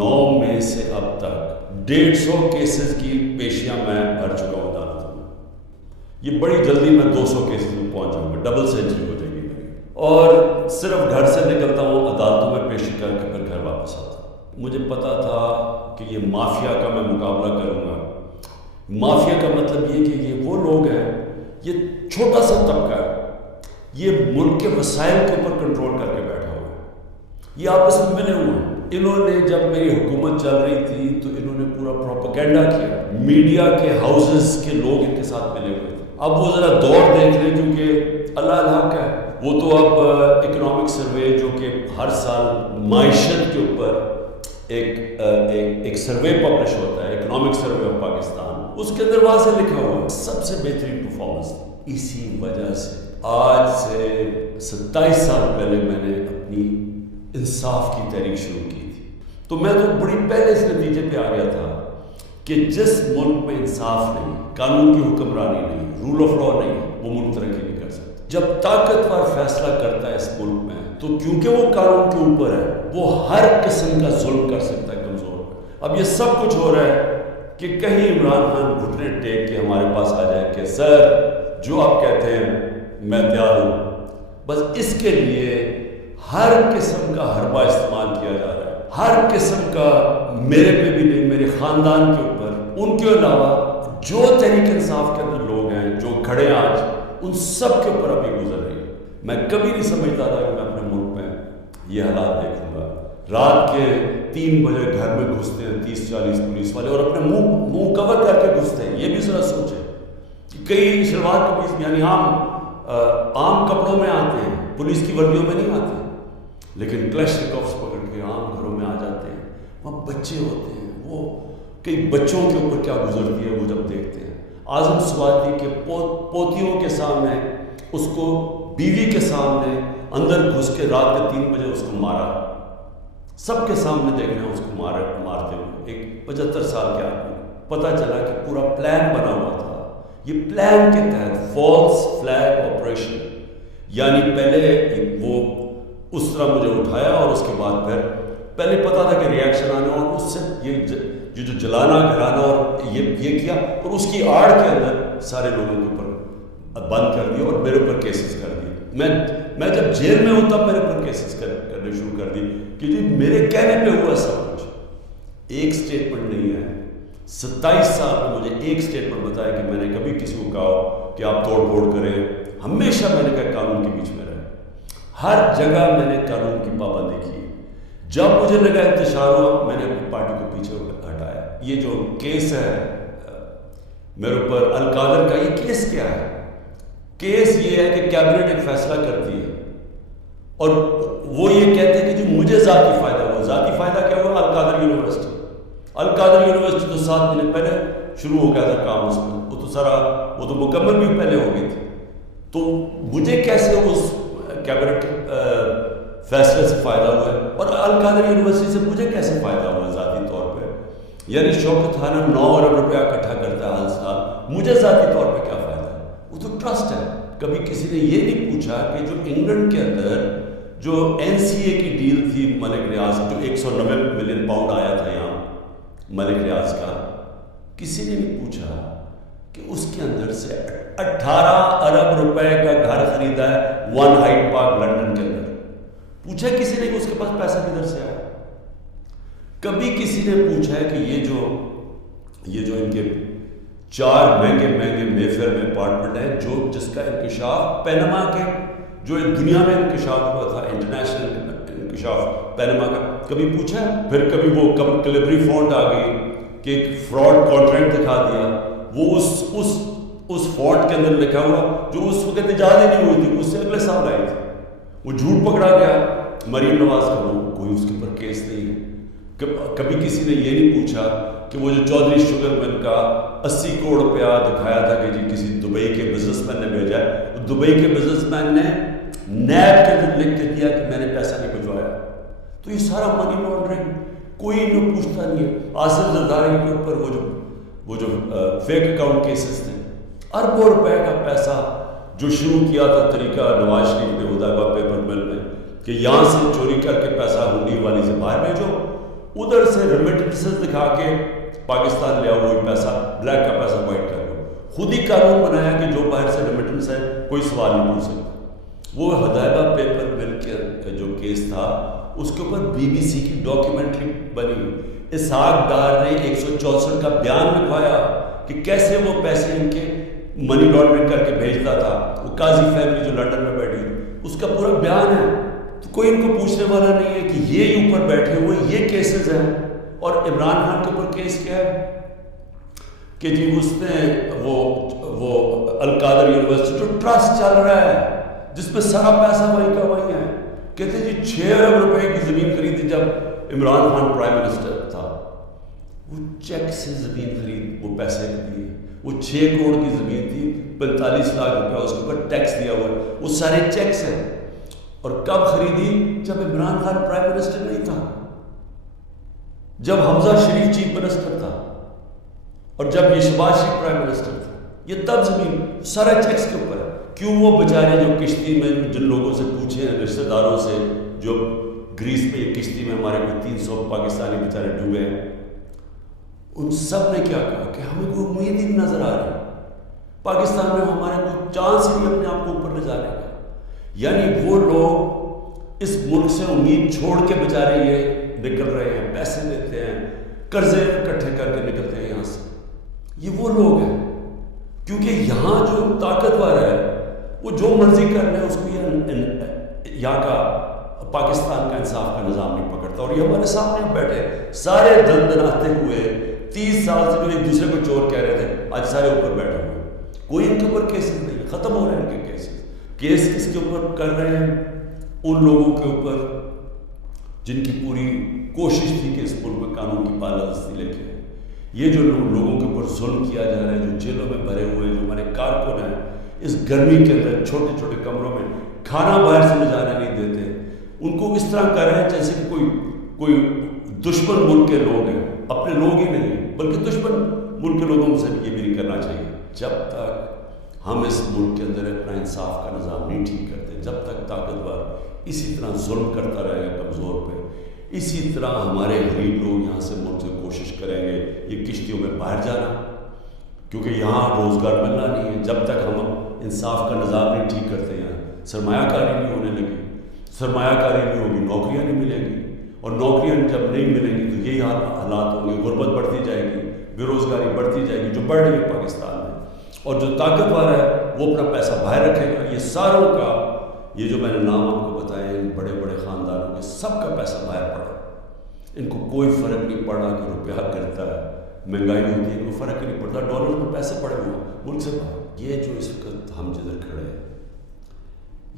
9 مئی سے اب تک 150 کیسز کی پیشیاں میں بھر چکا ہوں عدالتوں میں. یہ بڑی جلدی میں 200 کیسز میں پہنچ جاؤں گا, ڈبل سینچری ہو جائے گی میری. اور صرف گھر سے نکلتا ہوں, عدالتوں میں پیشی کر کے پھر گھر واپس آتا ہوں. مجھے پتا تھا کہ یہ مافیا کا میں مقابلہ کروں گا. مافیا کا مطلب یہ کہ یہ وہ لوگ ہیں, یہ چھوٹا سا طبقہ ہے, یہ ملک کے وسائل کے اوپر کنٹرول کر کے بیٹھا ہوا ہے. یہ آپس میں ملے ہوئے ہیں. انہوں نے جب میری حکومت چل رہی تھی تو انہوں نے پورا پروپیگنڈا کیا, میڈیا کے ہاؤسز کے لوگ ان کے ساتھ ملے ہوئے تھے. اب وہ ذرا دور دیکھ لیں, کیونکہ اللہ الحق ہے, وہ تو اب اکنامک سروے جو کہ ہر سال معیشت کے اوپر ایک سروے پبلش ہوتا ہے, اکنامک سروے آف پاکستان, اس کے اندر واضح لکھا ہوا ہے سب سے بہترین پرفارمنس. اسی وجہ سے آج سے 27 سال پہلے میں نے اپنی انصاف کی تحریک شروع کی تھی. تو میں تو بڑی پہلے اس نتیجے پہ آ گیا تھا کہ جس ملک میں انصاف نہیں, قانون کی حکمرانی نہیں, رول آف لا نہیں, وہ ملک ترقی نہیں کر سکتا. جب طاقتور فیصلہ کرتا ہے اس ملک میں تو کیونکہ وہ قانون کے اوپر ہے, وہ ہر قسم کا ظلم کر سکتا ہے کمزور. اب یہ سب کچھ ہو رہا ہے کہ کہیں عمران خان گھٹنے ٹیک کے ہمارے پاس آ جائے کہ سر جو آپ کہتے ہیں میں تیار ہوں. بس اس کے لیے ہر قسم کا حربہ استعمال کیا جا رہا ہے, ہر قسم کا, میرے پہ بھی نہیں, میرے خاندان کے اوپر, ان کے علاوہ جو تحریک انصاف کے اندر لوگ ہیں جو کھڑے ہیں آج, ان سب کے اوپر ابھی گزر رہی ہے. میں کبھی نہیں سمجھتا تھا کہ میں اپنے ملک میں یہ حالات دیکھوں گا. رات کے 3 بجے گھر میں گھستے ہیں 30-40 پولیس والے اور اپنے منہ کور کر کے گھستے ہیں. یہ بھی ذرا سوچیں کہ کئی شلوار قمیض یعنی عام کپڑوں میں آتے ہیں, پولیس کی وردیوں میں نہیں آتے, لیکن کلشنکوفs پکڑ کے عام گھروں میں آ جاتے ہیں. وہاں بچے ہوتے ہیں, وہ کئی بچوں کے اوپر کیا گزرتی ہے وہ جب دیکھتے ہیں. اعظم سواتی کے پوتیوں کے سامنے, اس کو بیوی کے سامنے اندر گھس کے رات کے 3 بجے اس کو مارا, سب کے سامنے دیکھ رہے ہیں اس کو مارتے ہوئے. ایک 75 سال کے آدمی, پتہ چلا کہ پورا پلان بنا ہوا تھا. یہ پلان کے تحت فالس فلیگ آپریشن, یعنی پہلے وہ اس طرح مجھے اٹھایا اور اس کے بعد پھر پہلے پتا تھا کہ ریاکشن آنا, اور اس سے یہ جو جلانا گھرانا اور یہ کیا, اور اس کی آڑ کے اندر سارے لوگوں کے اوپر بند کر دیا اور میرے اوپر کیسز کر دیے. میں جب جیل میں ہوں تب میرے اوپر کیسز کرنے شروع کر دی کہ جی میرے کہنے پہ ہوا سب کچھ. ایک سٹیٹمنٹ نہیں ہے, 27 سال میں مجھے ایک سٹیٹمنٹ بتایا کہ میں نے کبھی کسی کو کہا کہ آپ توڑ پھوڑ کریں. ہمیشہ میں نے کہا قانون کے بیچ میں رہے, ہر جگہ میں نے قانون کی پابندی کی. جب مجھے لگا انتشار ہوا میں نے اپنی پارٹی کو پیچھے ہٹایا. یہ جو کیس ہے میرے اوپر القادر کا, یہ کیس کیا ہے؟ کیس یہ ہے کہ کیبنٹ ایک فیصلہ کرتی ہے اور وہ یہ کہتے ہیں کہ جو مجھے ذاتی فائدہ ہوا. ذاتی فائدہ کیا ہوا؟ القادر یونیورسٹی. القادر یونیورسٹی تو 7 مہینے پہلے شروع ہو گیا تھا کام اس میں, وہ تو مکمل بھی پہلے ہو گئی تھی. تو مجھے کیسے اس کیبنٹ فیصلے سے فائدہ ہوا ہے, اور القادر یونیورسٹی سے مجھے کیسے فائدہ ہوا ذاتی طور پہ؟ یعنی شوکت خانہ 9 ارب روپیہ اکٹھا کرتا ہے ہر سال, مجھے ذاتی طور پہ کیا فائدہ ہے؟ وہ تو ٹرسٹ ہے. کبھی کسی نے یہ نہیں پوچھا کہ جو انگلینڈ کے اندر جو NCA کی ڈیل تھی ملک ریاض, جو 190 ملین پاؤنڈ آیا تھا یہاں ملک ریاض کا, کسی نے نہیں پوچھا کہ اس کے اندر سے 18 ارب روپے کا گھر خریدا ہے 1 ہائیڈ پارک لندن کے اندر. پوچھا کسی نے کہ اس کے پاس پیسہ کدھر سے آیا؟ کبھی کسی نے پوچھا ہے کہ یہ جو ان کے 4 مہنگے مے فیئر میں اپارٹمنٹ ہے جس کا انکشاف پینما کے, جو دنیا میں انکشاف ہوا تھا, انٹرنیشنل انکشاف پینما کا, کبھی پوچھا ہے؟ پھر کبھی وہ کلیبری فونٹ آ گئی کہ ایک فراڈ کانٹریکٹ دکھا دیا, وہ اس فونٹ کے اندر لکھا ہوا جو اس وقت ایجاد ہی نہیں ہوئی تھی, اس سے اگلے سال آئی تھی. وہ جھوٹ پکڑا گیا مریم نواز کا, وہ کوئی اس کے اوپر کیس نہیں ہے. کبھی کسی نے یہ نہیں پوچھا کہ وہ جو چودھری شوگر مل کا 80 کروڑ روپیہ دکھایا تھا کہ جی کسی دبئی کے بزنس مین نے بھیجا ہے, دبئی کے بزنس مین نے نیب کے اندر لکھ کے دیا کہ میں نے پیسہ نہیں بھجوایا. تو یہ سارا منی لانڈرنگ کوئی نہیں پوچھتا نہیں ہے. آصف زرداری کے اوپر وہ جو فیک اکاؤنٹ کیسز تھے, اربوں روپے کا پیسہ جو شروع کیا تھا طریقہ نواز شریف نے ادائبہ پیپر مل میں کہ یہاں سے چوری کر کے پیسہ ہنڈی والی سے باہر بھیجو, ادھر سے ریمیٹنسز دکھا کے پاکستان لے آؤ، وہی پیسہ بلیک کا پیسہ وائٹ کر لو. خود ہی قانون بنایا کہ جو باہر سے ریمیٹنس ہے کوئی سوال نہیں پوچھ سکتا. وہ ہدایبہ پیپر مل کے جو کیس تھا اس کے اوپر BBC کی ڈاکیومنٹری بنی. اسحاق ڈار نے 164 کا بیان لکھوایا کہ کیسے وہ پیسے ان کے منی لانڈرنگ کر کے بھیجتا تھا. وہ قاضی فیملی جو لنڈن میں بیٹھی اس کا پورا بیان ہے. تو کوئی ان کو پوچھنے والا نہیں ہے کہ یہ اوپر بیٹھے ہوئے یہ کیسز ہیں. اور عمران خان کے اوپر کیس کیا ہے کہ جی اس نے وہ القادر یونیورسٹی جو ٹرسٹ چل رہا ہے جس میں سارا پیسہ وہیں کا وہیں ہے، کہتے ہیں جی 6 ارب روپے کی زمین خریدی جب عمران خان پرائم منسٹر تھا. وہ چیک سے زمین خرید وہ پیسے دیے. وہ 6 کروڑ کی زمین تھی، 45 لاکھ روپیہ اس کے اوپر ٹیکس دیا ہوا ہے. وہ سارے چیکس ہیں. اور کب خریدی؟ جب عمران خان پرائم منسٹر نہیں تھا، جب حمزہ شریف چیف منسٹر تھا، اور جب یہ شہباز شریف پرائم منسٹر تھا. یہ تب زمین سارا چیکس کے اوپر ہے. کیوں وہ بیچارے جو کشتی میں جن لوگوں سے پوچھے ہیں رشتہ داروں سے جو گریس میں یہ کشتی میں ہمارے کوئی 300 پاکستانی بیچارے ڈوبے ہیں، ان سب نے کیا کہا کہ ہمیں کوئی امید ہی نہیں نظر آ رہی پاکستان میں ہمارے کوئی چانس ہی نہیں اپنے آپ کو اوپر لے جانے کا. یعنی وہ لوگ اس ملک سے امید چھوڑ کے بیچارے یہ نکل رہے ہیں، پیسے دیتے ہیں، قرضے اکٹھے کر کے نکلتے ہیں یہاں سے. یہ وہ لوگ ہیں کیونکہ یہاں جو طاقتور ہے وہ جو مرضی کر لے اس کو یہاں کا پاکستان کا انصاف کا نظام نہیں پکڑتا. اور یہ ہمارے سامنے بیٹھے سارے دن دناتے ہوئے 30 سال سے جو ایک دوسرے کو چور کہہ رہے تھے آج سارے اوپر بیٹھے ہوئے. کوئی ان کے اوپر کیسز نہیں، ختم ہو رہے ہیں ان کے کیسز. کیس کس کے اوپر کر رہے ہیں؟ ان لوگوں کے اوپر جن کی پوری کوشش تھی کہ اس ملک میں قانون کی بالادستی لے کے یہ جو لوگوں کے اوپر ظلم کیا جا رہا ہے، جو جیلوں میں بھرے ہوئے جو ہمارے کارکن ہیں اس گرمی کے اندر چھوٹے چھوٹے کمروں میں کھانا باہر سے لے جانے نہیں دیتے، ان کو اس طرح کر رہے ہیں جیسے کہ کوئی دشمن ملک کے لوگ ہیں. اپنے لوگ ہی نہیں بلکہ دشمن ملک کے لوگوں سے یہ بھی نہیں کرنا چاہیے. جب تک ہم اس ملک کے اندر اپنا انصاف کا نظام نہیں ٹھیک کرتے، جب تک طاقتور اسی طرح ظلم کرتا رہے گا کمزور پہ، اسی طرح ہمارے غریب لوگ یہاں سے ملک سے کوشش کریں گے یہ کشتیوں میں باہر جانا، کیونکہ یہاں روزگار ملنا نہیں ہے. جب تک ہم انصاف کا نظام نہیں ٹھیک کرتے ہیں سرمایہ کاری نہیں ہونے لگی. سرمایہ کاری نہیں ہوگی، نوکریاں نہیں ملیں گی، اور نوکریاں جب نہیں ملیں گی تو یہی حالات ہوں گے. غربت بڑھتی جائے گی، بے روزگاری بڑھتی جائے گی جو بڑھ رہی ہے پاکستان میں. اور جو طاقتور ہے وہ اپنا پیسہ باہر رکھے گا. یہ ساروں کا یہ جو میں نے نام آپ کو بتایا ان بڑے بڑے خاندانوں کے سب کا پیسہ باہر پڑا. ان کو کوئی فرق نہیں پڑا کہ روپیہ کرتا ہے، مہنگائی ہوتی ہے، کوئی فرق نہیں پڑتا. ڈالر میں پیسے پڑے ہوئے ملک سے باہر. یہ جو اس وقت ہم جدھر کھڑے ہیں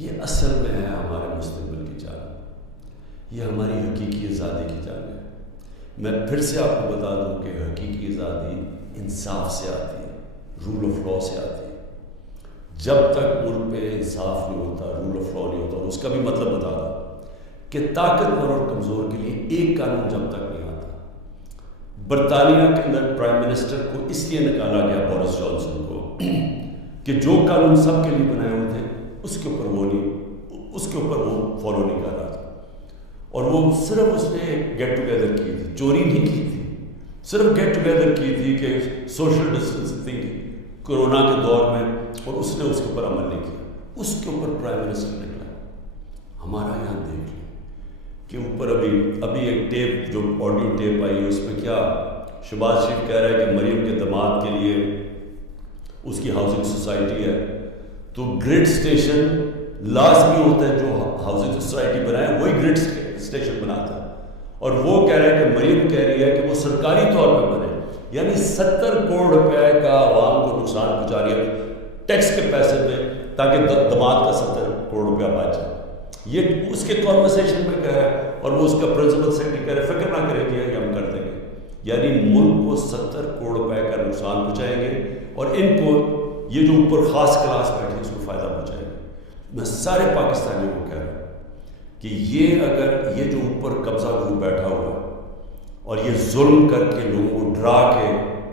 یہ اصل میں ہے ہمارے مستقبل کی جان، یہ ہماری حقیقی آزادی کی جان ہے. میں پھر سے آپ کو بتا دوں کہ حقیقی آزادی انصاف سے آتی ہے، رول آف لا سے آتی ہے. جب تک ملک پہ انصاف نہیں ہوتا، رول آف لا نہیں ہوتا. اور اس کا بھی مطلب بتا دوں کہ طاقتور اور کمزور کے لیے ایک قانون جب تک نہیں آتا. برطانیہ کے اندر پرائم منسٹر کو اس لیے نکالا گیا بورس جانسن کو کہ جو قانون سب کے لیے بنائے ہوئے تھے اس کے اوپر وہ فالو نہیں کر رہا تھا. اور وہ صرف اس نے گیٹ ٹوگیدر کی تھی، چوری نہیں کی تھی، صرف گیٹ ٹوگیدر کی تھی کہ سوشل ڈسٹینسنگ تھی کورونا کے دور میں، اور اس نے اس کے اوپر عمل نہیں کیا. اس کے اوپر پرائم منسٹر نکلا. ہمارا یہاں دیکھ لیں کہ اوپر ابھی ایک ٹیپ جو آڈیو ٹیپ آئی ہے اس میں کیا شہباز شریف کہہ رہا ہے کہ مریم کے داماد کے لیے اس کی ہاؤسنگ سوسائٹی ہے تو گریڈ اسٹیشن لازمی ہوتا ہے، جو ہاؤسنگ سوسائٹی بنائے وہی گریڈ اسٹیشن بناتا ہے. اور وہ کہہ رہا ہے کہ مریم کہہ رہی ہے کہ وہ سرکاری طور پہ بنے. یعنی 70 کروڑ روپے کا عوام کو نقصان پہنچا رہی ہے ٹیکس کے پیسے پہ تاکہ داماد کا 70 کروڑ روپیہ بچ جائے. یہ اس کے کانورسیشن میں کہہ رہا ہے اور وہ اس کا پرنسپل سیکرٹری کہہ رہے ہیں فکر نہ کرے کہ ہم کر دیں گے. یعنی ملک کو 70 کروڑ روپے کا نقصان پہنچائیں گے اور ان کو یہ جو اوپر خاص کلاس بیٹھے اس کو فائدہ پہنچائیں گے. میں سارے پاکستانیوں کو کہہ رہا ہوں کہ یہ اگر یہ جو اوپر قبضہ گروپ بیٹھا ہوا ہے اور یہ ظلم کر کے لوگوں کو ڈرا کے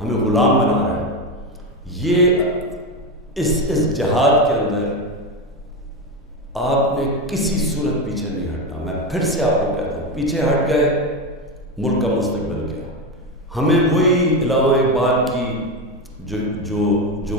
ہمیں غلام بنا رہا ہے، یہ اس جہاد کے اندر آپ نے کسی صورت پیچھے نہیں ہٹنا. میں پھر سے آپ کو کہتا ہوں پیچھے ہٹ گئے ملک کا مستقبل کیا. ہمیں وہی علامہ اقبال کی جو